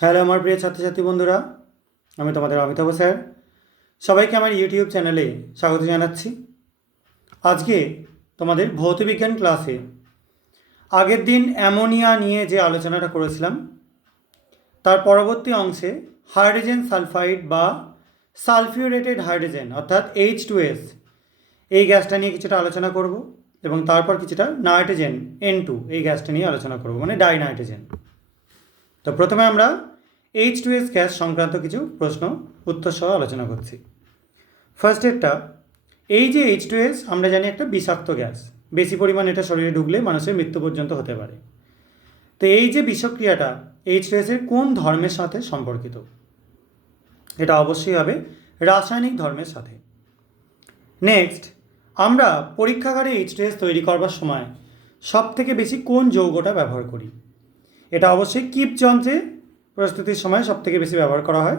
Hello আমার প্রিয় ছাত্রছাত্রী বন্ধুরা, আমি তোমাদের অমিতাভ স্যার। সবাইকে আমার ইউটিউব চ্যানেলে স্বাগত জানাচ্ছি। আজকে তোমাদের ভৌতবিজ্ঞান ক্লাসে আগের দিন অ্যামোনিয়া নিয়ে যে আলোচনাটা করেছিলাম তার পরবর্তী অংশে হাইড্রোজেন সালফাইড বা সালফিউরেটেড হাইড্রোজেন অর্থাৎ H2S এই গ্যাসটা নিয়ে কিছুটা আলোচনা করব এবং তারপর কিছুটা নাইট্রোজেন N2 এই গ্যাসটা নিয়ে আলোচনা করব, মানে ডাইনাইট্রোজেন। তো প্রথমে আমরা H2S গ্যাস সংক্রান্ত কিছু প্রশ্ন উত্তর সহ আলোচনা করছি। ফার্স্ট এরটা, এই যে H2S আমরা জানি একটা বিষাক্ত গ্যাস, বেশি পরিমাণ এটা শরীরে ঢুকলে মানুষের মৃত্যু পর্যন্ত হতে পারে। তো এই যে বিষক্রিয়াটা H2S এর কোন ধর্মের সাথে সম্পর্কিত? এটা অবশ্যই হবে রাসায়নিক ধর্মের সাথে। নেক্সট, আমরা পরীক্ষাগারে H2S তৈরি করবার সময় সব থেকে বেশি কোন যৌগটা ব্যবহার করি? এটা অবশ্যই কিপ যন্ত্রে প্রস্তুতির সময় সব থেকে বেশি ব্যবহার করা হয়,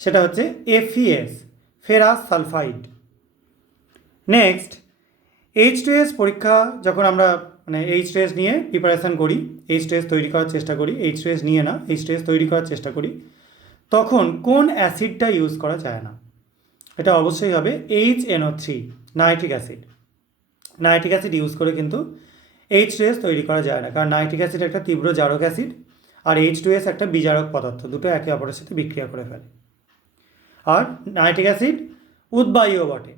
সেটা হচ্ছে FeS, ferrous sulphide. Next, H2S পরীক্ষা যখন আমরা H2S নিয়ে প্রিপারেশান করি, H2S তৈরি করার চেষ্টা করি, H2S নিয়ে না H2S তৈরি করার চেষ্টা করি, তখন কোন অ্যাসিডটা ইউজ করা যায় না? এটা অবশ্যই হবে HNO3, nitric acid. Nitric acid use করে কিন্তু H2S তৈরি করা যায় না, কারণ নাইট্রিক অ্যাসিড একটা তীব্র জারক অ্যাসিড আর H2S একটা বিজারক পদার্থ, দুটো একে অপরের সাথে বিক্রিয়া করে ফেলে। আর নাইট্রিক অ্যাসিড উদ্বায়ীও বটে,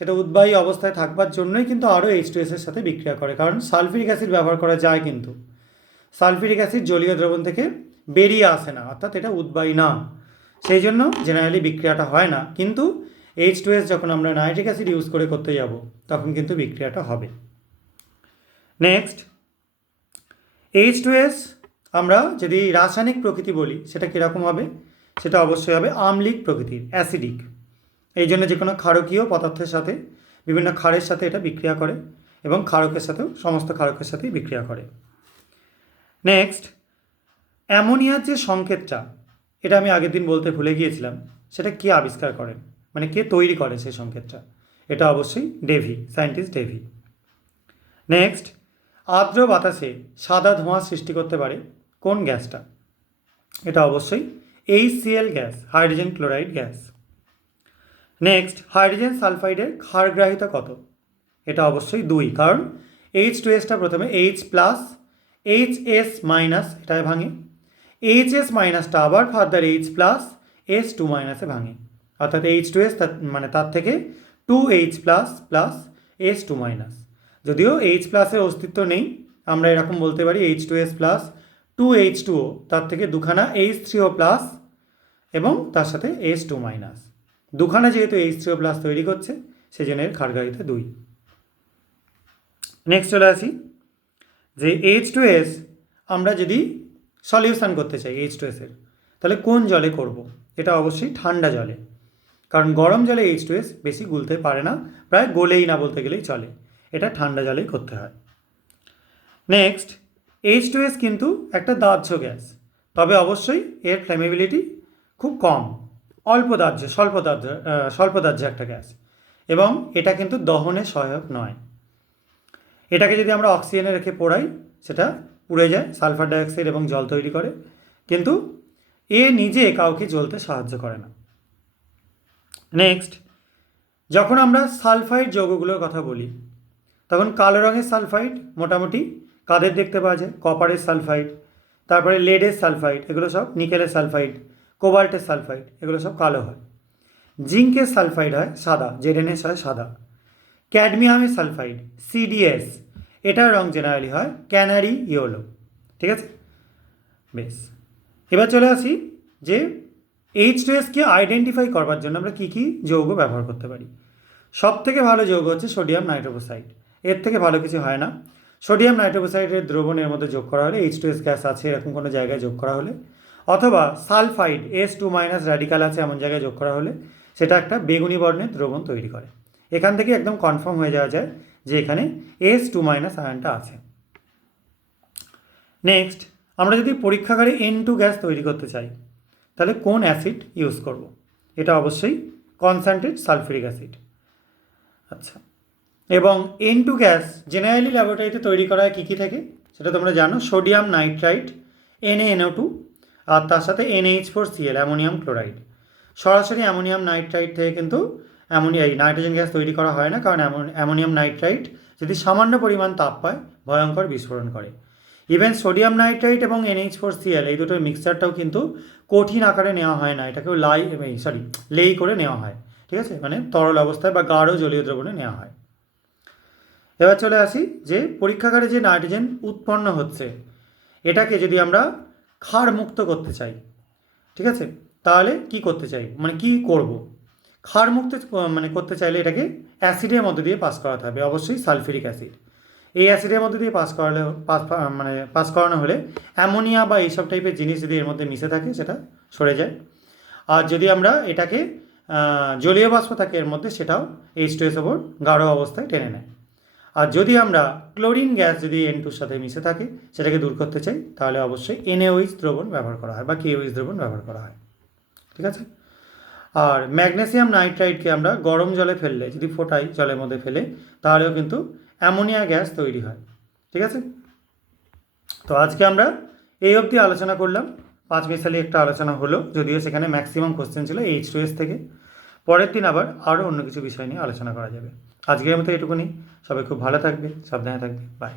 সেটা উদ্বায়ী অবস্থায় থাকবার জন্যই কিন্তু আরও H2S এর সাথে বিক্রিয়া করে, কারণ সালফিউরিক অ্যাসিড ব্যবহার করা যায় কিন্তু সালফিউরিক অ্যাসিড জলীয় দ্রবণ থেকে বেরিয়ে আসে না, অর্থাৎ এটা উদ্বায়ী না, সেই জন্য জেনারেলি বিক্রিয়াটা হয় না। কিন্তু H2S যখন আমরা নাইট্রিক অ্যাসিড ইউজ করে করতে যাব তখন কিন্তু বিক্রিয়াটা হবে। নেক্সট, H2S আমরা যদি রাসায়নিক প্রকৃতি বলি সেটা কীরকম হবে? সেটা অবশ্যই হবে আম্লিক প্রকৃতির, অ্যাসিডিক। এই জন্য যে কোনো ক্ষারকীয় পদার্থের সাথে, বিভিন্ন ক্ষারের সাথে এটা বিক্রিয়া করে এবং ক্ষারকের সাথেও, সমস্ত ক্ষারকের সাথেই বিক্রিয়া করে। নেক্সট, অ্যামোনিয়ার যে সংকেতটা, এটা আমি আগের দিন বলতে ভুলে গিয়েছিলাম, সেটা কে আবিষ্কার করেন, মানে কে তৈরি করে সেই সংকেতটা? এটা অবশ্যই ডেভি, সায়েন্টিস্ট ডেভি। নেক্সট, আর্দ্র বাতাসে সাদা ধোঁয়া সৃষ্টি করতে পারে কোন গ্যাসটা? এটা অবশ্যই HCl gas, hydrogen chloride gas. Next, hydrogen সালফাইডের ক্ষারগ্রাহিতা কত? এটা অবশ্যই 2, কারণ H2Sটা প্রথমে H+, HS- এটায় ভাঙে, HS- আবার ফার্দার H+, S2- ভাঙে, অর্থাৎ H2S তার থেকে 2H++ S2-। যদিও H+ এর অস্তিত্ব নেই, আমরা এরকম বলতে পারি H2S+, 2H2O, তার থেকে দুখানা H3O+ এবং তার সাথে S2-। দুখানা যেহেতু H3O+ তৈরি করছে, সেজন্য এর ক্ষারগ্রাহিতা 2। নেক্সট চলে আসি যে H2S আমরা যদি সলিউশন করতে চাই H2S এর, তাহলে কোন জলে করব? এটা অবশ্যই ঠান্ডা জলে, কারণ গরম জলে H2S বেশি গুলতে পারে না, প্রায় গলেই না বলতে গেলেই চলে, এটা ঠান্ডা জলেই করতে হয়। নেক্সট, H2S কিন্তু একটা দাহ্য গ্যাস, তবে অবশ্যই এর ফ্লেমেবিলিটি খুব কম, স্বল্প দাহ্য একটা গ্যাস, এবং এটা কিন্তু দহনে সহায়ক নয়। এটাকে যদি আমরা অক্সিজেনে রেখে পোড়াই সেটা পুড়ে যায়, সালফার ডাইঅক্সাইড এবং জল তৈরি করে, কিন্তু এ নিজে কাউকে জ্বলতে সাহায্য করে না। নেক্সট, যখন আমরা সালফাইড যৌগগুলোর কথা বলি তখন কালো রঙের সালফাইড মোটামুটি কাদের দেখতে পাওয়া যায়? কপারের সালফাইড, তারপরে লেডের সালফাইড, এগুলো সব, নিকেলের সালফাইড, কোবাল্টের সালফাইড, এগুলো সব কালো হয়। জিঙ্কের সালফাইড হয় সাদা, ZnS হয় সাদা। ক্যাডমিয়ামের সালফাইড CdS, এটার রং জেনারেলি হয় ক্যানারি ইয়েলো। ঠিক আছে, বেশ। এবার চলে আসি যে H2Sকে আইডেন্টিফাই করবার জন্য আমরা কী কী যৌগ ব্যবহার করতে পারি। সব থেকে ভালো যৌগ হচ্ছে সোডিয়াম নাইট্রোক্সাইড, এর থেকে ভালো কিছু হয় না। সোডিয়াম নাইট্রোক্সাইডের দ্রবণের মধ্যে যোগ করা হলে, H2S গ্যাস আছে এরকম কোনো জায়গায় যোগ করা হলে, অথবা সালফাইড S2- র্যাডিকাল আছে এমন জায়গায় যোগ করা হলে সেটা একটা বেগুনি বর্ণের দ্রবণ তৈরি করে। এখান থেকে একদম কনফার্ম হয়ে যাওয়া যায় যে এখানে S2- আয়নটা আছে। নেক্সট, আমরা যদি পরীক্ষাগারে N2 গ্যাস তৈরি করতে চাই তাহলে কোন অ্যাসিড ইউজ করব? এটা অবশ্যই কনসেন্ট্রেট সালফিউরিক অ্যাসিড। আচ্ছা, এবং N2 গ্যাস জেনারেলি ল্যাবরেটরিতে তৈরি করা হয় কী কী থেকে সেটা তোমরা জানো, সোডিয়াম নাইট্রাইট NaNO2, আর তার সাথে NH4Cl অ্যামোনিয়াম ক্লোরাইড। সরাসরি অ্যামোনিয়াম নাইট্রাইট থেকে কিন্তু এই নাইট্রোজেন গ্যাস তৈরি করা হয় না, কারণ অ্যামোনিয়াম নাইট্রাইট যদি সামান্য পরিমাণ তাপ পায় ভয়ঙ্কর বিস্ফোরণ করে। ইভেন সোডিয়াম নাইট্রাইট এবং NH4Cl এই দুটোর মিক্সচারটাও কিন্তু কঠিন আকারে নেওয়া হয় না, এটাকেও লেই করে নেওয়া হয়, ঠিক আছে, মানে তরল অবস্থায় বা গাঢ় জলীয় দ্রবণে নেওয়া হয়। এবার চলে আসি যে পরীক্ষাগারে যে নাইট্রোজেন উৎপন্ন হচ্ছে এটাকে যদি আমরা ক্ষার মুক্ত করতে চাই, ঠিক আছে, তাহলে কি করতে চাই, মানে কি করব। ক্ষার মুক্ত করতে চাইলে এটাকে অ্যাসিডের মধ্যে দিয়ে পাস করাতে হবে, অবশ্যই সালফিউরিক অ্যাসিড। এই অ্যাসিডের মধ্যে দিয়ে পাস করানো হলে অ্যামোনিয়া বা এইসব টাইপের জিনিস যদি এর মধ্যে মিশে থাকে সেটা সরে যায়। আর যদি আমরা এটাকে জলীয় বাষ্প থাকে এর মধ্যে, সেটাও H2SO4 গাঢ় অবস্থায় টেনে নেয়। আর যদি আমরা ক্লোরিন গ্যাস যদি N2-র সাথে মিশে থাকে সেটাকে দূর করতে চাই, তাহলে অবশ্যই NaOH দ্রবণ ব্যবহার করা হয় বা KOH দ্রবণ ব্যবহার করা হয়, ঠিক আছে। আর ম্যাগনেসিয়াম নাইট্রাইটকে আমরা গরম জলে ফেললে, যদি ফোটাই জলের মধ্যে ফেলে, তাহলেও কিন্তু অ্যামোনিয়া গ্যাস তৈরি হয়, ঠিক আছে। তো আজকে আমরা এই অবধি আলোচনা করলাম, 5 মিসালি একটা আলোচনা হলো, যদিও সেখানে ম্যাক্সিমাম কোশ্চেন ছিল H2S থেকে। পরের দিন আবার আরও অন্য কিছু বিষয় নিয়ে আলোচনা করা যাবে। আজকের মতো এটুকুনি। সবাই খুব ভালো থাকবে, সাবধানে থাকবে, বাই।